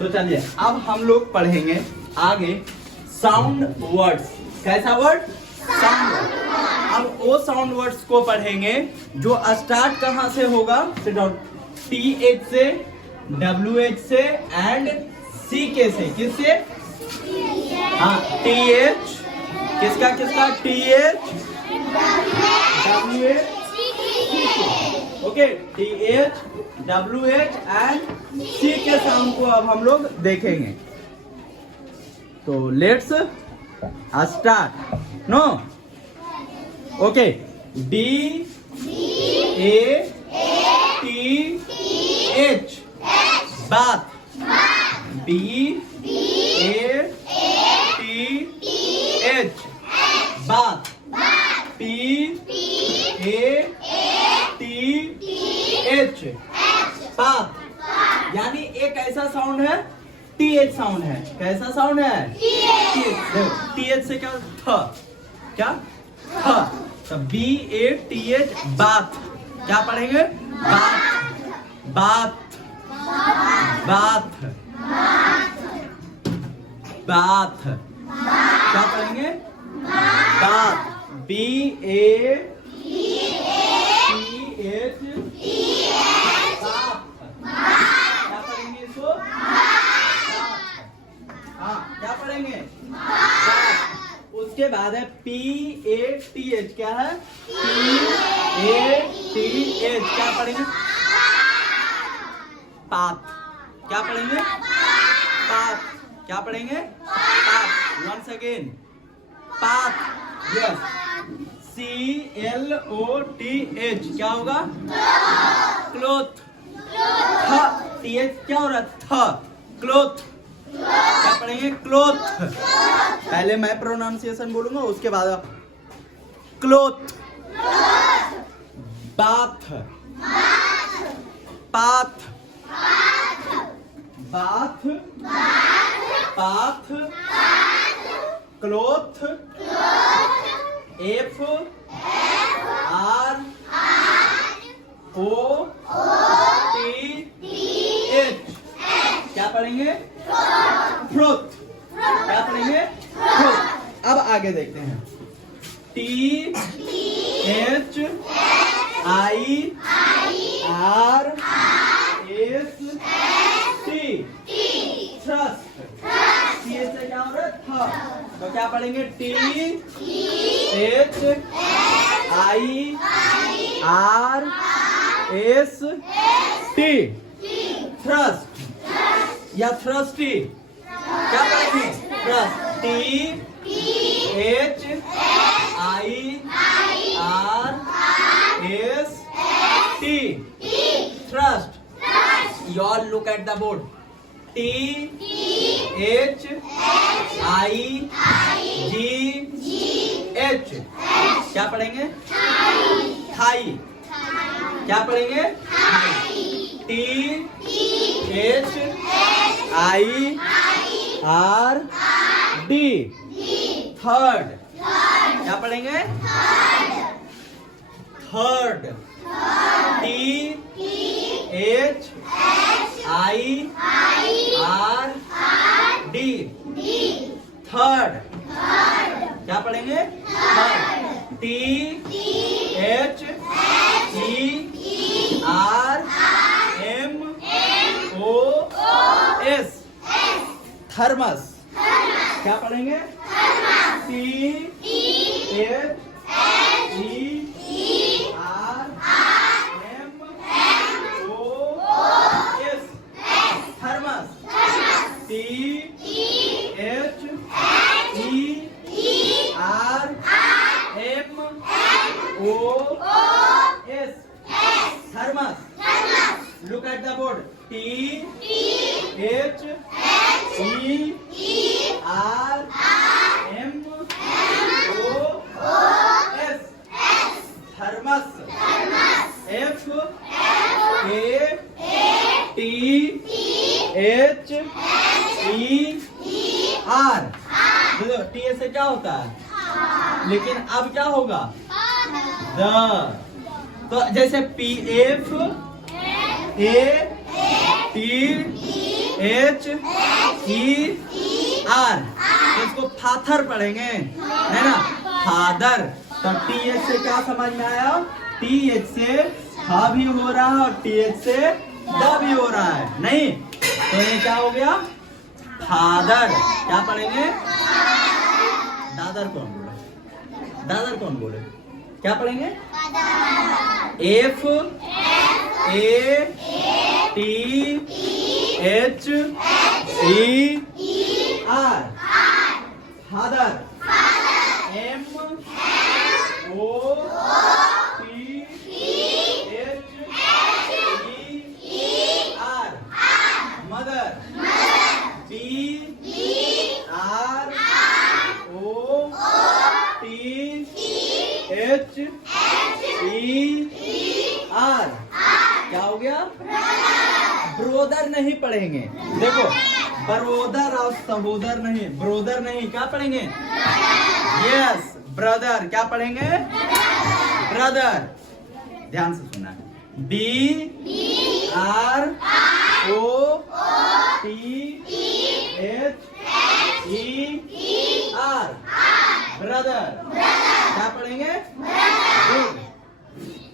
तो चलिए अब हम लोग पढ़ेंगे आगे साउंड वर्ड्स। कैसा वर्ड? Sound word. अब वो साउंड वर्ड्स को पढ़ेंगे जो स्टार्ट कहाँ से होगा? TH से, WH से एंड CK से। किससे? हाँ, TH किसका किसका? TH, WH, okay, TH, WH and C के साउंड को अब हम लोग देखेंगे। तो let's start. No, okay, DATH बात, BATH बात, PATH बात। यानी एक ऐसा साउंड है, TH साउंड है। कैसा साउंड है? TH से क्या? थ। क्या? थ। तो BATH बात। क्या पढ़ेंगे? बात, बात, बात, बात। क्या पढ़ेंगे? बात, BATH बात। क्या पढ़ेंगे इसको? हाँ, क्या पढ़ेंगे? बात। उसके बाद है PATH। क्या है? PATH। क्या पढ़ेंगे? पात। क्या पढ़ेंगे? पात। क्या पढ़ेंगे? पात। वंस अगेन, पात। Yes, CLOTH। क्या होगा? क्लोथ। TH क्या हो रहा है? थ। क्लोथ। क्या पढ़ेंगे? क्लोथ। पहले मैं प्रोनाउंसिएशन बोलूंगा, उसके बाद आप। Cloth, bath, path, bath, path, cloth, FROTH। क्या पढ़ेंगे? फ्रोथ। क्या पढ़ेंगे? फ्रोथ। अब आगे देखते हैं। THIRST। थ्रस्ट। से क्या हो रहा है? थ। तो क्या पढ़ेंगे? THIRST थ्रस्ट या थ्रस्टी। क्या पढ़ेंगे? Thrust, THIRST thrust. You all look at the board. THIGH। क्या पढ़ेंगे? थाई। क्या पढ़ेंगे? THIRD third. क्या पढ़ेंगे? थर्ड। THIRD third. क्या पढ़ेंगे? थर्ड। THERMOS thermos. क्या पढ़ेंगे? THERMOS thermos. THERMOS thermos. Look at the board. THERMOS thermos. FATHER। T से क्या होता है? लेकिन अब क्या होगा? द। तो जैसे PFATHER H E R, तो इसको फाथर पढ़ेंगे है ना, फादर। तो TH से क्या समझ में आया, TH से हा भी हो रहा है और TH से द भी हो रहा है, नहीं तो ये क्या हो गया, फादर। क्या पढ़ेंगे, दादर कौन बोले, दादर कौन बोले, क्या पढ़ेंगे, F A T H E R, father. M O T H E R, mother. P R O T H E R, क्या हो गया, ब्रोदर नहीं पढ़ेंगे। देखो बरोदर और सहोदर नहीं, ब्रोदर नहीं, क्या पढ़ेंगे, यस ब्रदर। क्या पढ़ेंगे, ब्रदर। ध्यान से सुनना, B R O T H E R, brother. क्या पढ़ेंगे,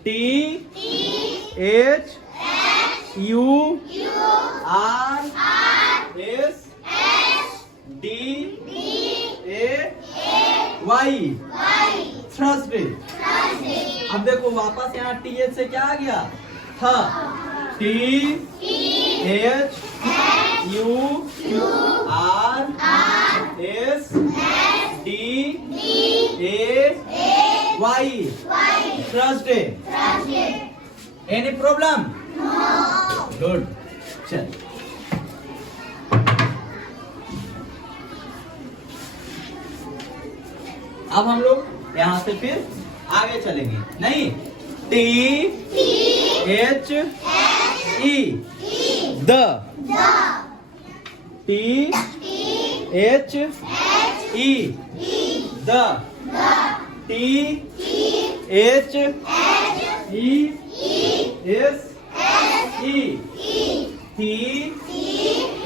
T H U R S D A Y, Thursday. अब देखो वापस यहाँ TH से क्या आ गया, था, T H U R S D A Y, Thursday. Any problem, good. चल अब हम लोग यहाँ से फिर आगे चलेंगे, नहीं, T H E, the, T H E, the, T H E S E, T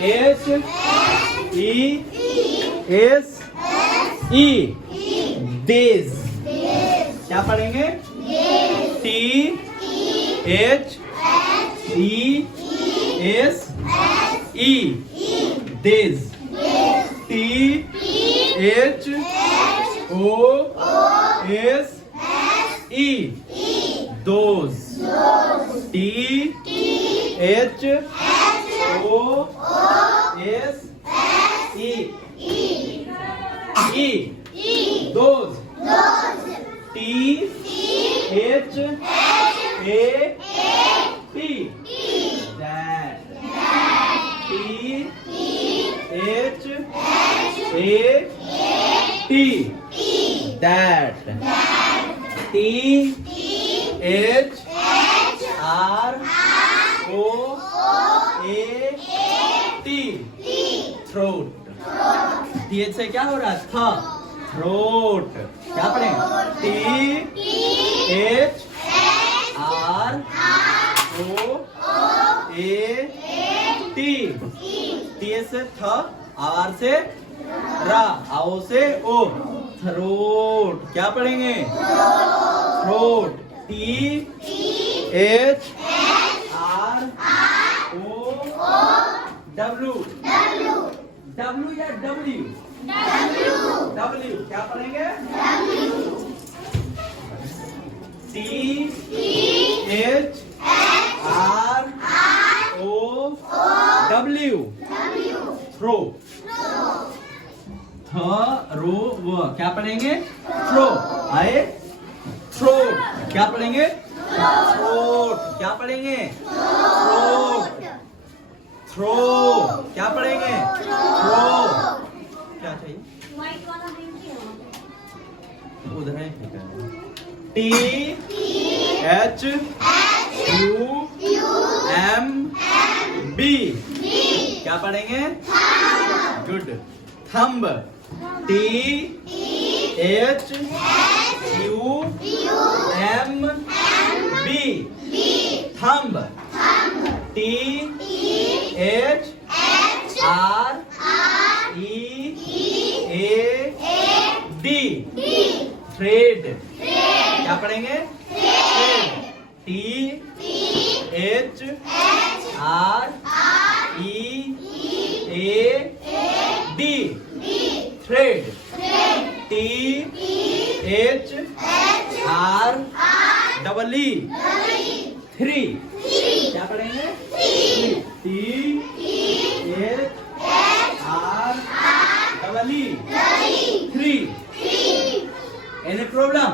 H E S E, days। क्या पढ़ेंगे, T H E S E, days। T H O S E, those। T H O S E, E, those। T H A T, that। T H A T, that। T H R O A T, throat। TH से क्या हो रहा है, था, throat. क्या पढ़ेंगे, T H R O A T, T से थ, R से रा, आओ से ओ, थ्रोट। क्या पढ़ेंगे, throat. T H R O W, W या W, W। क्या पढ़ेंगे, T H R O W, throw. थ रो व, क्या पढ़ेंगे, थ्रो। आए, थ्रोट। क्या पढ़ेंगे, थ्रोट। क्या पढ़ेंगे, थ्रोट। थ्रो। क्या पढ़ेंगे, थ्रो। क्या चाहिए, उधर है, T H U M B, क्या पढ़ेंगे, good. Thumb. T H U M B, thumb. T H THREE 3. Any problem?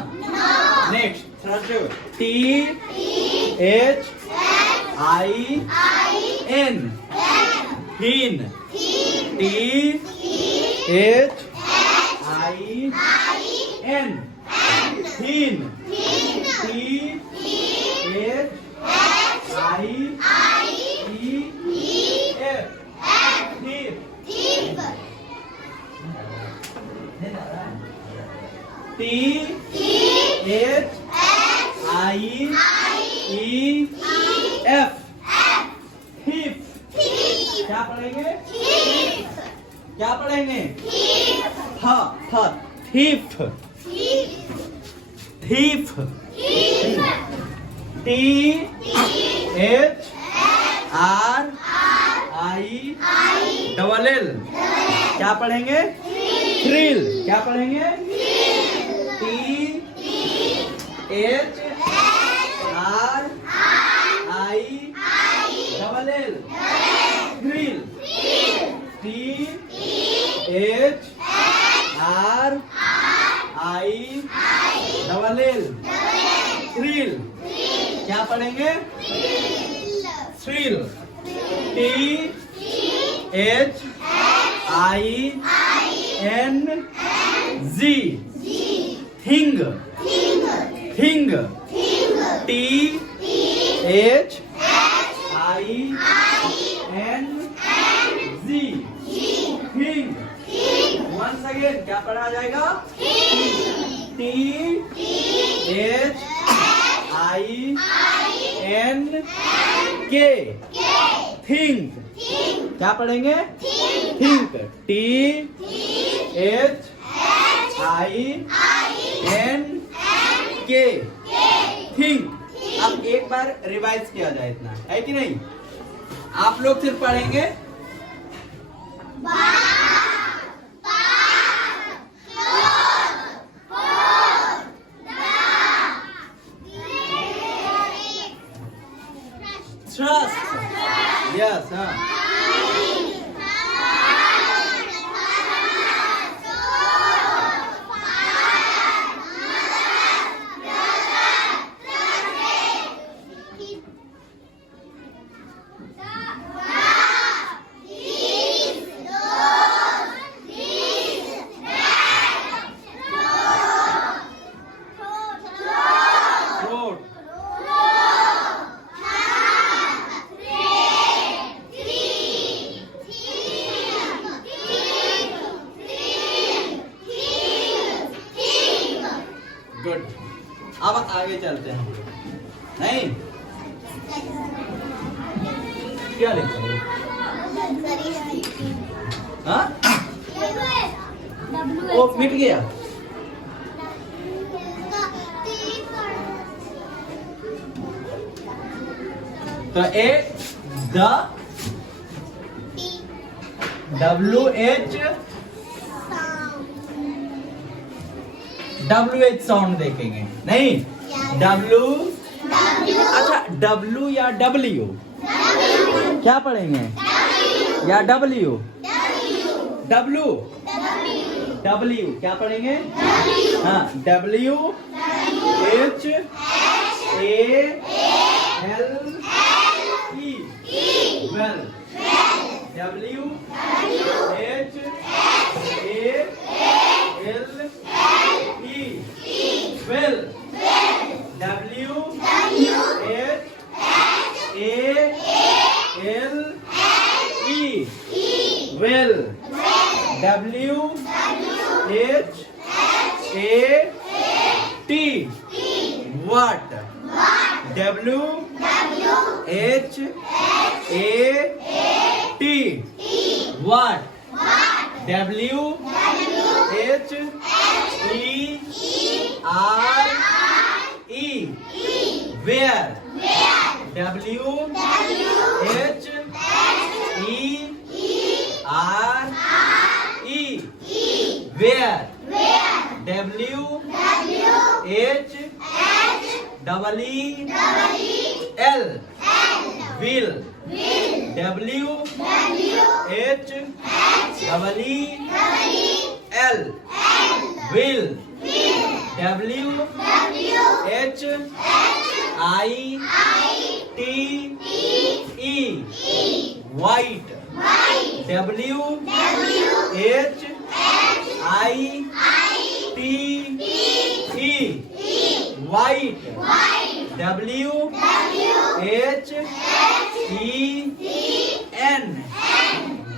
Next, THIN thin thin THIEF thief. क्या पढ़ेंगे? क्या पढ़ेंगे? thief thief THRILL. क्या पढ़ेंगे? थ्रिल. क्या पढ़ेंगे? THRILL thrill. THRILL thrill. क्या पढ़ेंगे? Thrill. THING thing. Thing. THING thing. Once again क्या पढ़ा जाएगा? THING think. क्या पढ़ेंगे? थिंक. THINK think. अब एक बार रिवाइज किया जाए, इतना है कि नहीं? आप लोग सिर्फ पढ़ेंगे ट्रस्ट. यस. गुड. अब आगे चलते हैं. नहीं क्या लिखते हैं? हाँ? वो मिट गया. तो द WH साउंड देखेंगे. नहीं अच्छा W या W क्या पढ़ेंगे? या W क्या पढ़ेंगे? हाँ well. Well. What? What? Where? Where? WHEEL. Will. WHEEL will WHITE white WHITE white WHEN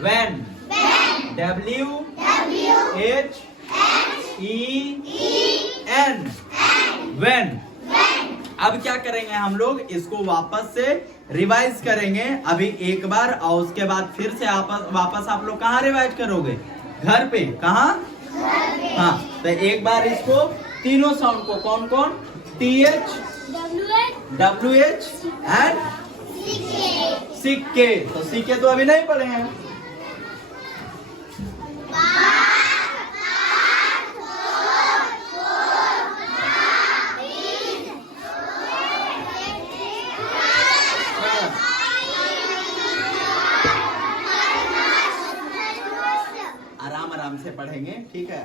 when WHEN when। अब क्या करेंगे हम लोग, इसको वापस से रिवाइज करेंगे अभी एक बार, और उसके बाद फिर से वापस आप लोग कहाँ रिवाइज करोगे, घर पे। कहाँ? हाँ, तो एक बार इसको तीनों साउंड को, कौन कौन, TH WH एंड CK। तो CK तो अभी नहीं पढ़े हैं। आराम आराम से पढ़ेंगे, ठीक है।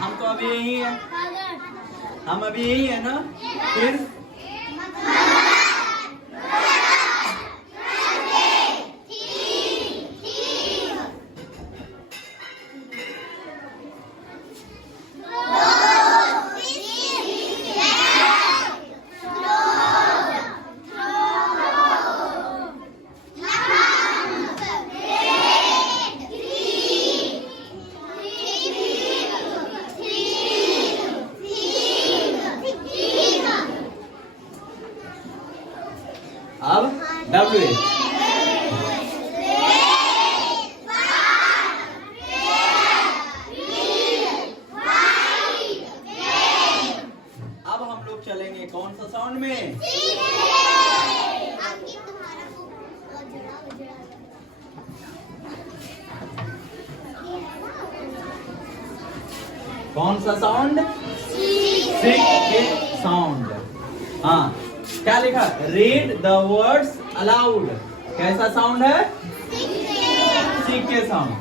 हम तो अभी यही है, हम अभी यही है ना। फिर अब WH अब हम लोग चलेंगे कौन सा साउंड में, कौन सा साउंड, के साउंड। हाँ, क्या लिखा, रीड द वर्ड्स अलाउड। कैसा साउंड है, के sound,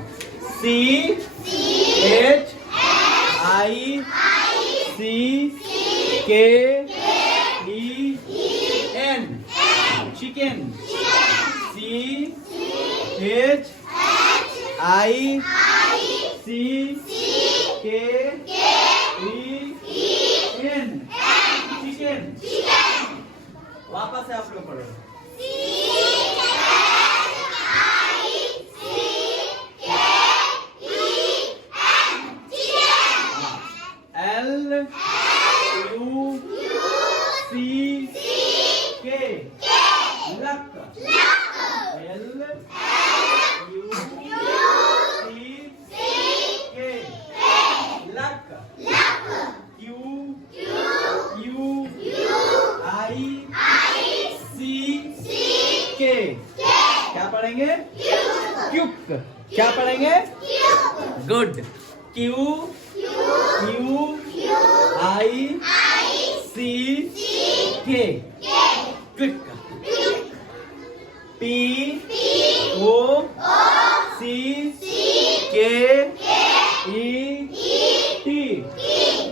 CHICKEN chicken, CHICKEN chicken. वापस से आप लोग पढ़ो, LUCK luck, LUCK luck, QUICK क्या पढ़ेंगे, क्यूक। क्या पढ़ेंगे, good, QUICK quick, POCKET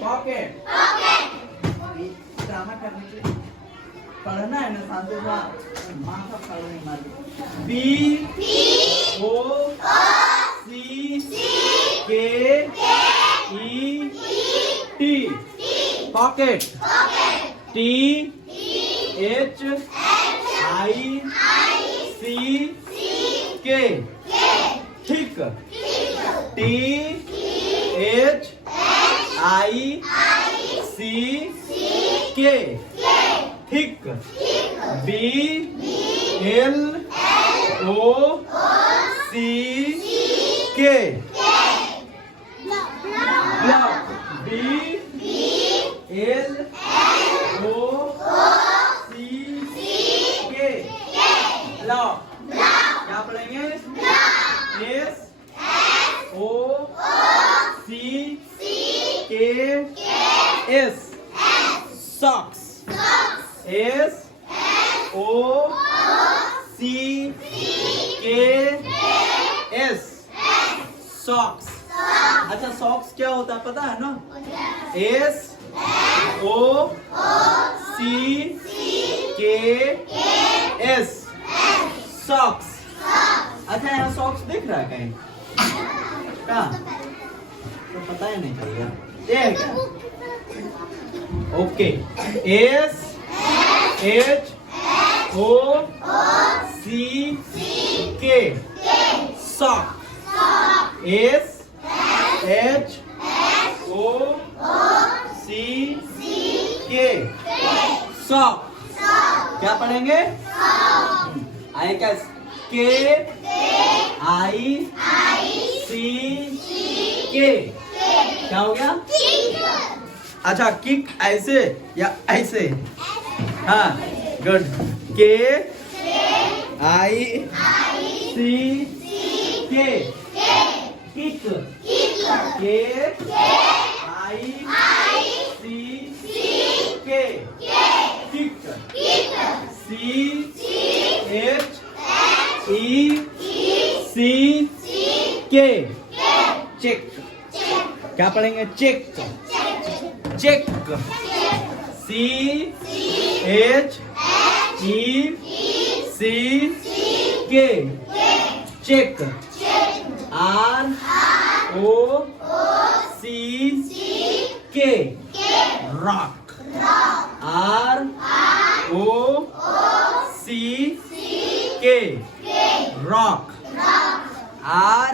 pocket. Drama करने के लिए पढ़ना है ना, शांति से माथा पढ़ने मारी। POCKET pocket, THICK thick, THICK thick, BLOCK block, BLOCK block. क्या पढ़ेंगे, SOCK S socks S O C K S socks. अच्छा सॉक्स क्या होता है पता है ना? S O C K S socks. अच्छा यहाँ सॉक्स दिख रहा है कहीं? कहाँ? तो पता ही नहीं चल रहा ये है क्या? Okay S H O C के sock S H O C के सॉक। क्या पढ़ेंगे? आई क्या? के आई सी के क्या हो गया? अच्छा किक ऐसे या ऐसे? हाँ गुड। के आई सी के किक के आई सी के किक सी H E C K check. क्या पढ़ेंगे? Check check C H E C K check R O C के रॉक आर ओ सी के रॉक आर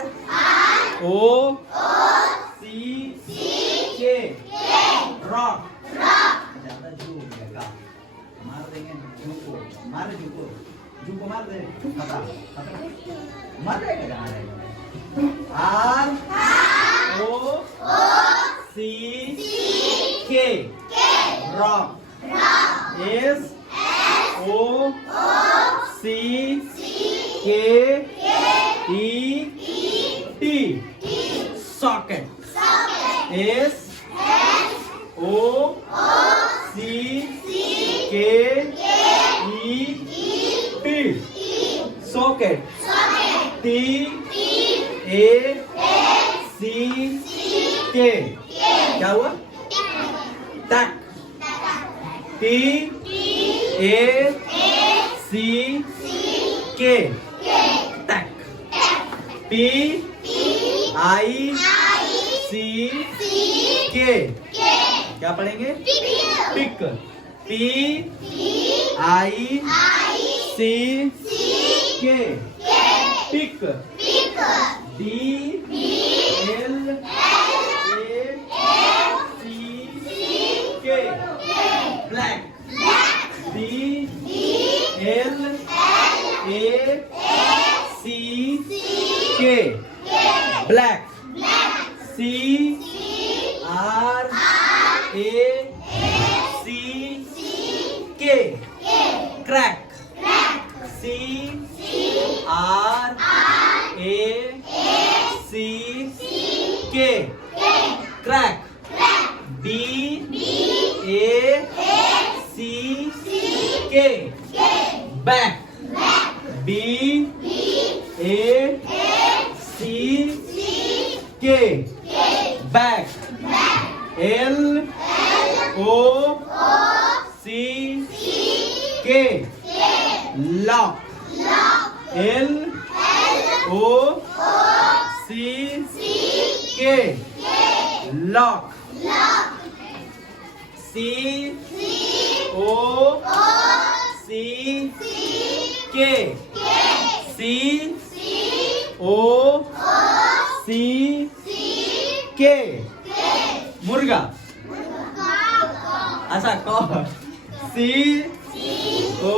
ओ सी के रॉक। ज्यादा जू हो गया मार देंगे जू को मार दे मार देगा आर ओ सी के rock S O C K E T socket S O C K E T socket T A C K क्या हुआ? टैक टी ए सी के टैक पी आई सी के क्या पढ़ेंगे? पिक पी आई सी के pick D L A C के black D L A C के black C R A C के crack C R A C के क्रैक बी ए C के back B ए C के back L O C के lock L O C के lock सी ओ C के सी ओ C के मुर्गा। अच्छा कौ सी ओ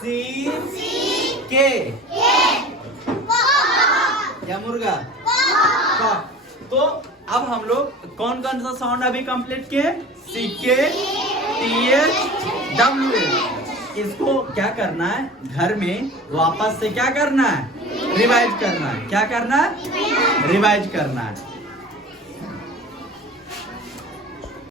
सी के क्या मुर्गा? कॉक। तो अब हम लोग कौन कौन सा साउंड अभी कंप्लीट किए? सी के टी एच डब्ल्यू एच। इसको क्या करना है घर में वापस से क्या करना है? रिवाइज करना है। क्या करना है? रिवाइज करना है।